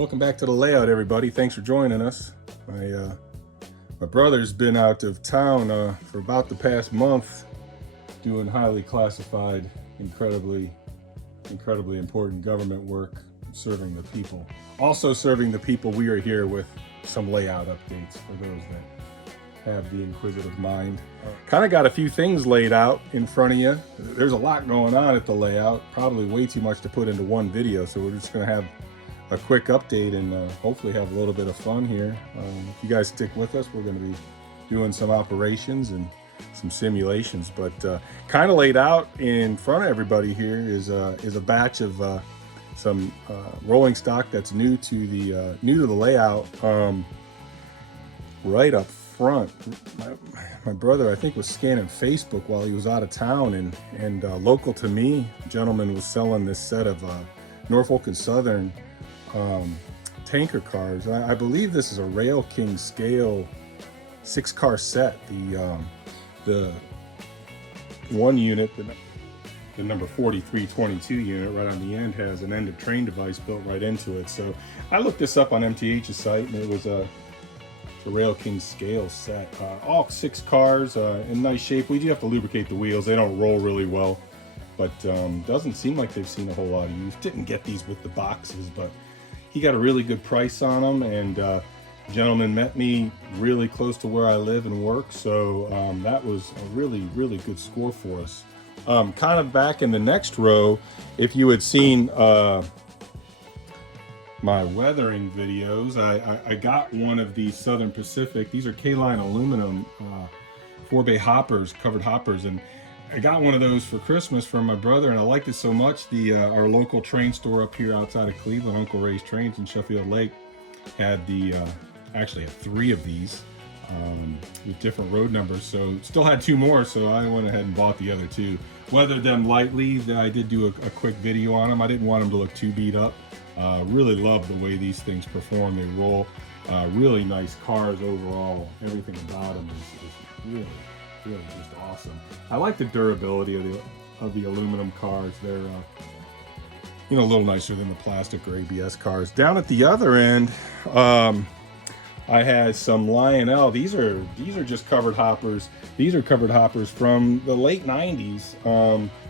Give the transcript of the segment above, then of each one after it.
Welcome back to the layout, everybody. Thanks for joining us. My brother's been out of town for about the past month doing highly classified, incredibly important government work, serving the people. Also serving the people, we are here with some layout updates for those that have the inquisitive mind. Kind of got a few things laid out in front of you. There's a lot going on at the layout, probably way too much to put into one video, so we're just going to have a quick update and hopefully have a little bit of fun here. If you guys stick with us, we're going to be doing some operations and some simulations, but kind of laid out in front of everybody here is a batch of some rolling stock that's new to the layout. Right up front, my brother, I think, was scanning Facebook while he was out of town, and local to me, a gentleman was selling this set of Norfolk and Southern tanker cars. I believe this is a Railking scale 6-car set. The one unit, the number 4322 unit right on the end, has an end of train device built right into it. So I looked this up on MTH's site, and it was a Railking scale set. All 6 cars in nice shape. We do have to lubricate the wheels. They don't roll really well, but doesn't seem like they've seen a whole lot of use. Didn't get these with the boxes, but he got a really good price on them, and the gentleman met me really close to where I live and work, so that was a really good score for us. Kind of back in the next row, if you had seen my weathering videos, I got one of these Southern Pacific. These are K-line aluminum 4-bay hoppers, covered hoppers, and I got one of those for Christmas from my brother, and I liked it so much. Our local train store up here outside of Cleveland, Uncle Ray's Trains in Sheffield Lake, had actually had 3 of these with different road numbers. So still had 2 more, so I went ahead and bought the other 2. Weathered them lightly. I did do a quick video on them. I didn't want them to look too beat up. Really love the way these things perform. They roll. Really nice cars overall. Everything about them is really just awesome. I like the durability of the aluminum cars. They're a little nicer than the plastic or ABS cars. Down at the other end, I had some Lionel. These are just covered hoppers. These are covered hoppers from the late 90s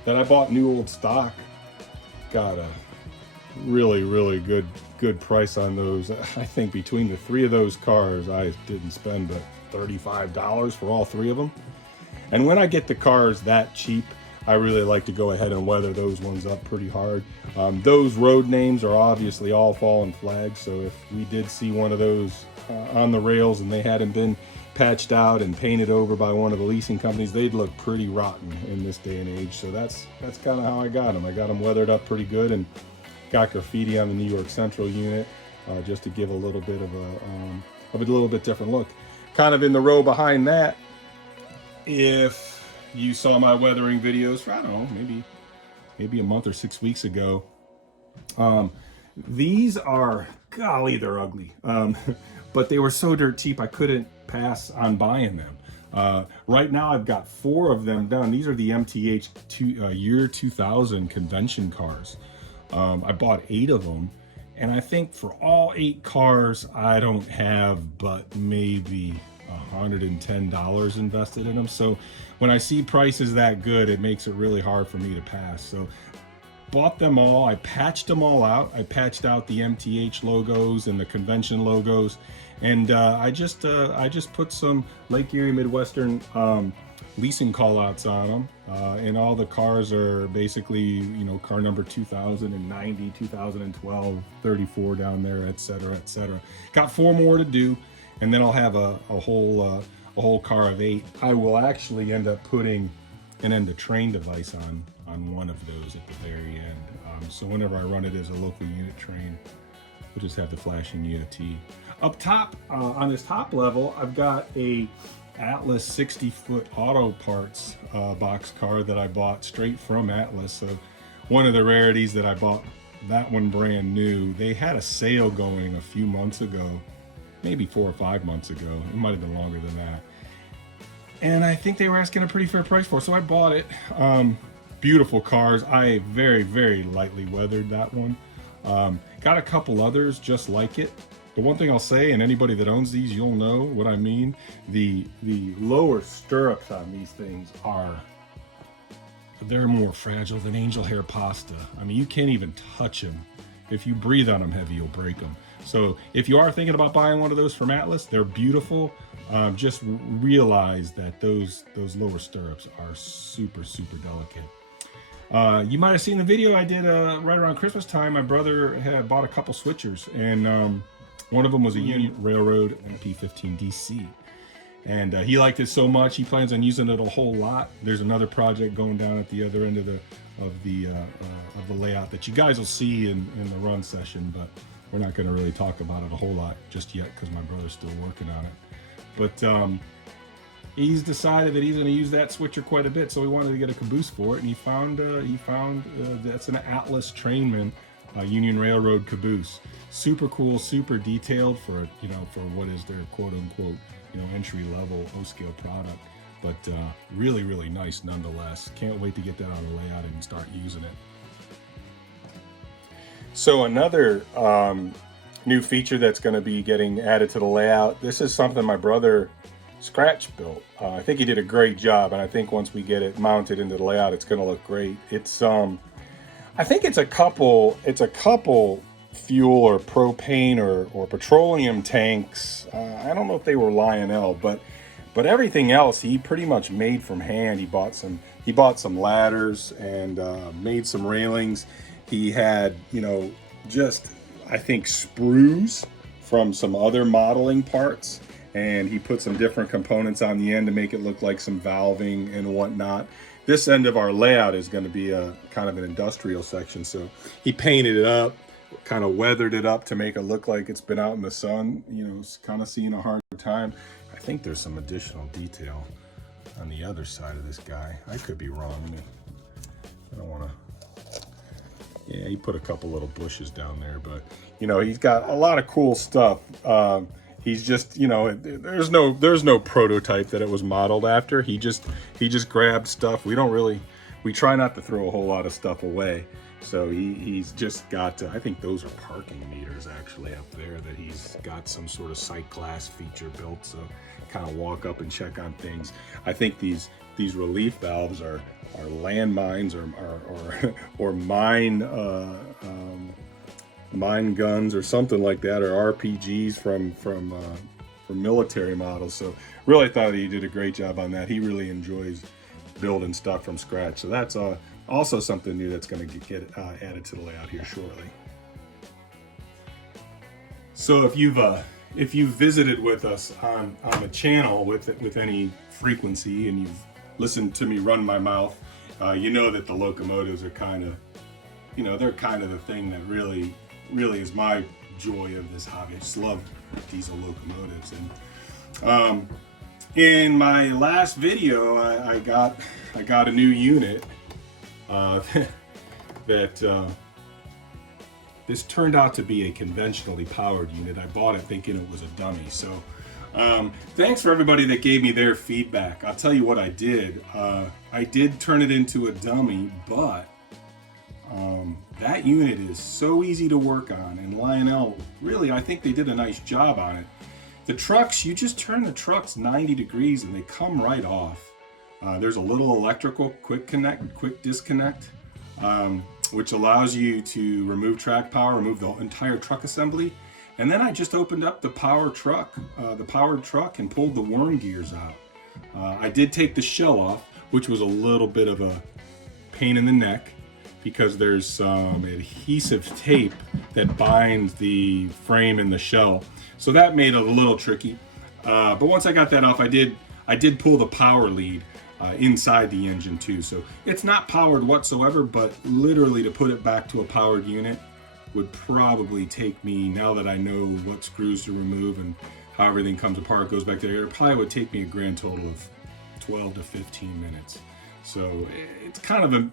that I bought new old stock. Got a really good price on those. I think between the 3 of those cars, I didn't spend but $35 for all 3 of them. And when I get the cars that cheap, I really like to go ahead and weather those ones up pretty hard. Those road names are obviously all fallen flags, so if we did see one of those on the rails and they hadn't been patched out and painted over by one of the leasing companies, they'd look pretty rotten in this day and age. So that's kind of how I got them. I got them weathered up pretty good and got graffiti on the New York Central unit just to give a little bit of a little bit different look. Kind of in the row behind that, if you saw my weathering videos for, I don't know, maybe a month or 6 weeks ago, these are, golly, they're ugly. But they were so dirt cheap I couldn't pass on buying them. Right now I've got 4 of them done. These are the MTH year 2000 convention cars. I bought 8 of them, and I think for all 8 cars I don't have but maybe $110 invested in them. So when I see prices that good, it makes it really hard for me to pass. So bought them all. I patched them all out. I patched out the MTH logos and the convention logos, and I just put some Lake Erie Midwestern leasing callouts on them, and all the cars are basically, car number 2090, 2012, 34 down there, etc. Got 4 more to do, and then I'll have a whole car of 8. I will actually end up putting an end of train device on one of those at the very end. So whenever I run it as a local unit train, we'll just have the flashing UT. Up top, on this top level, I've got a Atlas 60-foot auto parts boxcar that I bought straight from Atlas. So one of the rarities that I bought, that one brand new. They had a sale going a few months ago, maybe 4 or 5 months ago. It might have been longer than that. And I think they were asking a pretty fair price for it, so I bought it. Beautiful cars. I very lightly weathered that one. Got a couple others just like it. The one thing I'll say, and anybody that owns these, you'll know what I mean. The lower stirrups on these things they're more fragile than angel hair pasta. I mean, you can't even touch them. If you breathe on them heavy, you'll break them. So if you are thinking about buying one of those from Atlas, they're beautiful. Just realize that those lower stirrups are super, super delicate. You might have seen the video I did right around Christmas time. My brother had bought a couple switchers, and one of them was a Union Railroad MP15 DC. And he liked it so much, he plans on using it a whole lot. There's another project going down at the other end of the layout that you guys will see in the run session, but we're not going to really talk about it a whole lot just yet because my brother's still working on it. But he's decided that he's going to use that switcher quite a bit, so he wanted to get a Caboose for it, and he found that's an Atlas Trainman Union Railroad Caboose. Super cool, super detailed for for what is their quote unquote entry level O-scale product, but really, really nice nonetheless. Can't wait to get that on the layout and start using it. So another new feature that's going to be getting added to the layout, this is something my brother scratch built. I think he did a great job, and I think once we get it mounted into the layout, it's going to look great. It's I think it's a couple fuel or propane or petroleum tanks. I don't know if they were Lionel, but everything else he pretty much made from hand. He bought some ladders and made some railings. He had just I think sprues from some other modeling parts, and he put some different components on the end to make it look like some valving and whatnot. This end of our layout is going to be a kind of an industrial section, so he painted it up, kind of weathered it up to make it look like it's been out in the sun, kind of seeing a hard time. I think there's some additional detail on the other side of this guy. I could be wrong. I don't want to. Yeah, he put a couple little bushes down there, but he's got a lot of cool stuff. He's just, there's no prototype that it was modeled after. He just grabbed stuff. We try not to throw a whole lot of stuff away. So he's just got, I think those are parking meters actually up there that he's got some sort of sight glass feature built. So kind of walk up and check on things. I think these relief valves are landmines or mine guns or something like that, or RPGs from military models. So really thought he did a great job on that. He really enjoys building stuff from scratch. So that's also something new that's going to get added to the layout here shortly. So if you've visited with us on the channel with any frequency, and you've listened to me run my mouth, you know that the locomotives are kind of, they're kind of the thing that really is my joy of this hobby. I just love diesel locomotives. And in my last video, I got a new unit that this turned out to be a conventionally powered unit. I bought it thinking it was a dummy. So thanks for everybody that gave me their feedback. I'll tell you what I did. I did turn it into a dummy, but that unit is so easy to work on, and Lionel, really, I think they did a nice job on it. The trucks, you just turn the trucks 90 degrees and they come right off. There's a little electrical quick disconnect, which allows you to remove track power, remove the entire truck assembly. And then I just opened up the powered truck and pulled the worm gears out. I did take the shell off, which was a little bit of a pain in the neck, because there's some adhesive tape that binds the frame and the shell. So that made it a little tricky. But once I got that off, I did pull the power lead inside the engine too. So it's not powered whatsoever, but literally to put it back to a powered unit would probably take me, now that I know what screws to remove and how everything comes apart, goes back there, it probably would take me a grand total of 12 to 15 minutes. So it's kind of a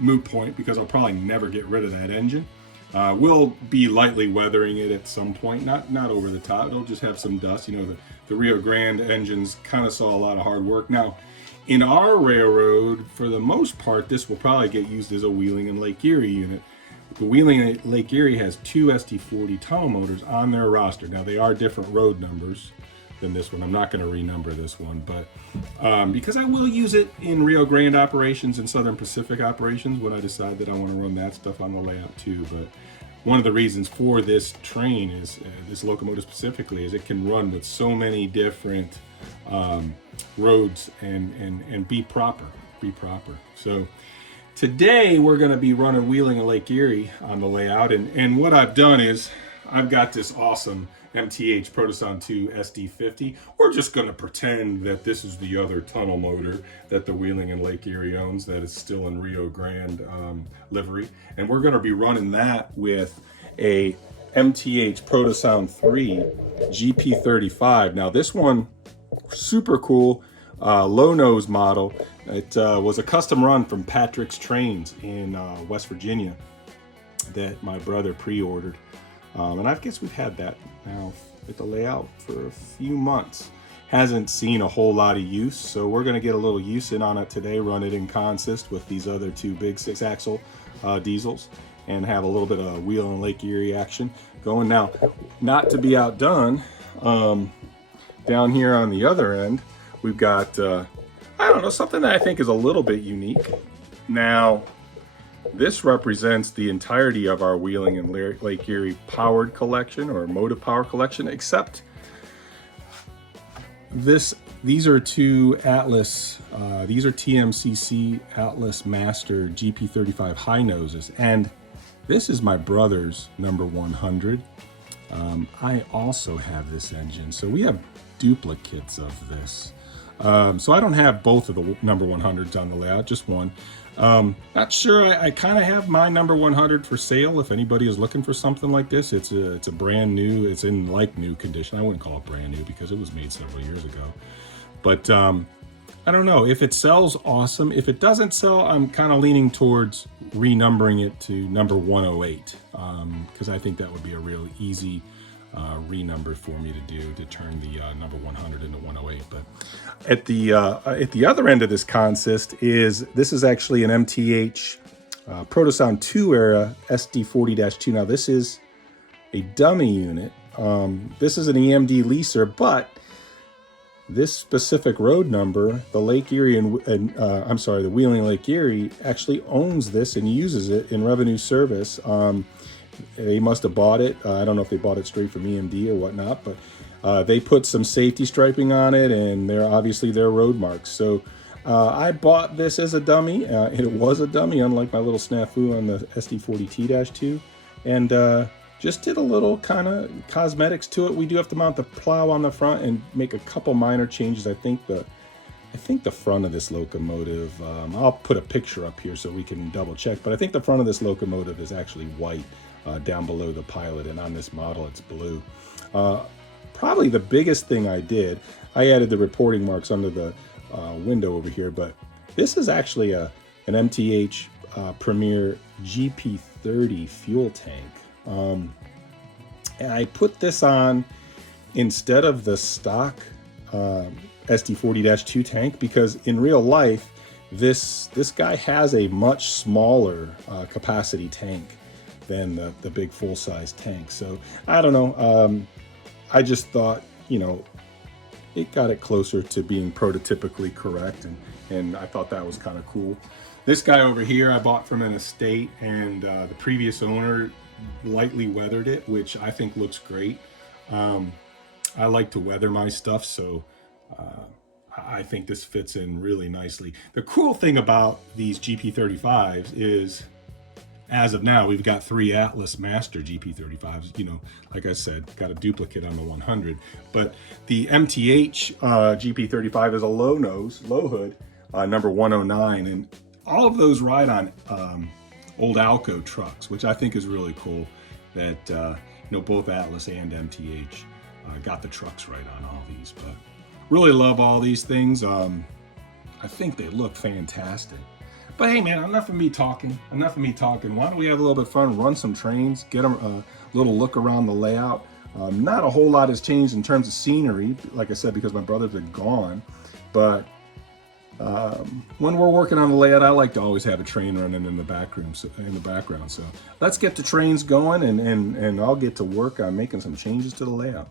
moot point because I'll probably never get rid of that engine. We'll be lightly weathering it at some point, not over the top. It'll just have some dust. The Rio Grande engines kind of saw a lot of hard work. Now, in our railroad, for the most part, this will probably get used as a Wheeling and Lake Erie unit. Wheeling Lake Erie has 2 ST40 tunnel motors on their roster. Now they are different road numbers than this one. I'm not going to renumber this one, but because I will use it in Rio Grande operations and Southern Pacific operations when I decide that I want to run that stuff on the layout too. But one of the reasons for this train is, this locomotive specifically, is it can run with so many different roads and be proper. So today we're going to be running Wheeling and Lake Erie on the layout, and what I've done is I've got this awesome MTH Protoson 2 SD50. We're just going to pretend that this is the other tunnel motor that the Wheeling and Lake Erie owns that is still in Rio Grande livery, and we're going to be running that with a MTH Protoson 3 GP35. Now this one, super cool, low nose model. It was a custom run from Patrick's Trains in West Virginia that my brother pre-ordered. And I guess we've had that now with the layout for a few months. Hasn't seen a whole lot of use, so we're going to get a little use in on it today, run it in consist with these other 2 big 6-axle diesels, and have a little bit of Wheeling and Lake Erie action going. Now, not to be outdone, down here on the other end, we've got, I don't know, something that I think is a little bit unique. Now, this represents the entirety of our Wheeling and Lake Erie powered collection, or motive power collection, except these are 2 Atlas, these are TMCC Atlas Master GP35 high noses, and this is my brother's number 100. I also have this engine, so we have duplicates of this. So I don't have both of the number 100s on the layout, just one. Not sure, I kind of have my number 100 for sale if anybody is looking for something like this. It's a brand new, it's in like new condition. I wouldn't call it brand new because it was made several years ago. But I don't know, if it sells, awesome. If it doesn't sell, I'm kind of leaning towards renumbering it to number 108, because I think that would be a real easy renumber for me to do, to turn the number 100 into 108. But at the other end of this consist this is actually an MTH Protoson 2 era SD40-2. Now this is a dummy unit. This is an EMD leaser, but this specific road number, the Lake Erie the Wheeling Lake Erie actually owns this and uses it in revenue service. They must have bought it. I don't know if they bought it straight from EMD or whatnot, but they put some safety striping on it, and they're obviously their road marks. So I bought this as a dummy. It was a dummy, unlike my little snafu on the SD40T-2, and just did a little kind of cosmetics to it. We do have to mount the plow on the front and make a couple minor changes. I think the front of this locomotive, I'll put a picture up here so we can double check, but I think the front of this locomotive is actually white down below the pilot, and on this model it's blue. Probably the biggest thing I did, I added the reporting marks under the window over here, but this is actually an MTH Premier GP30 fuel tank. And I put this on instead of the stock SD40-2 tank because in real life, this guy has a much smaller capacity tank than the big full-size tank. So I don't know. I just thought, you know, it got it closer to being prototypically correct, and I thought that was kind of cool. This guy over here I bought from an estate, and the previous owner lightly weathered it, which I think looks great. I like to weather my stuff, so I think this fits in really nicely. The cool thing about these GP35s is, as of now, we've got 3 Atlas Master GP35s. You know, like I said, got a duplicate on the 100. But the MTH GP35 is a low nose, low hood, number 109. And all of those ride on old Alco trucks, which I think is really cool that, you know, both Atlas and MTH got the trucks right on all these. But really love all these things. I think they look fantastic. But hey man, enough of me talking. Why don't we have a little bit of fun, run some trains, get a little look around the layout. Not a whole lot has changed in terms of scenery, like I said, because my brother's been gone. But when we're working on the layout, I like to always have a train running in the background. So let's get the trains going, and I'll get to work on making some changes to the layout.